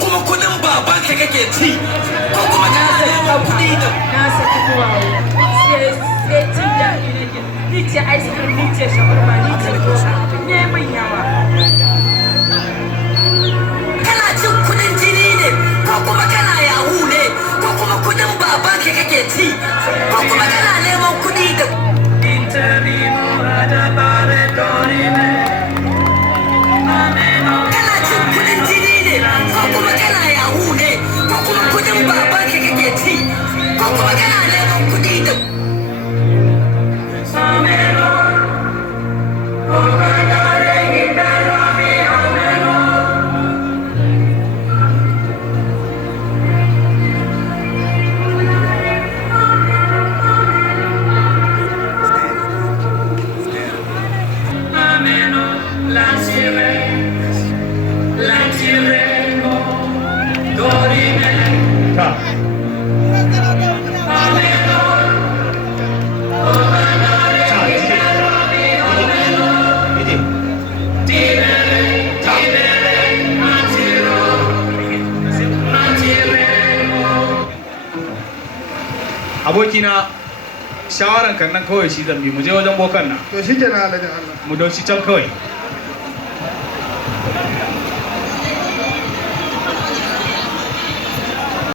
kuma kudin babanka kake ci ko kuma kana neman kudi da na saki duwawo sai cin daɗi nake ni ce ice cream ni ce shawarma ni ce dosa ne min yawa kana cin kudin jini ne ko kuma kana yahu ne ko kuma kudin babanka kake ci ko kuma kana neman kudi da kana cin kudin jini ne ko kuma kana yahu ne ko kuma kudin babanka kake ci ko kuma kana neman kudi da abokina shawaran kan nan kawai shi zambi mu je wajen bokan nan to shi ke na alajin Allah mu dauci can kawai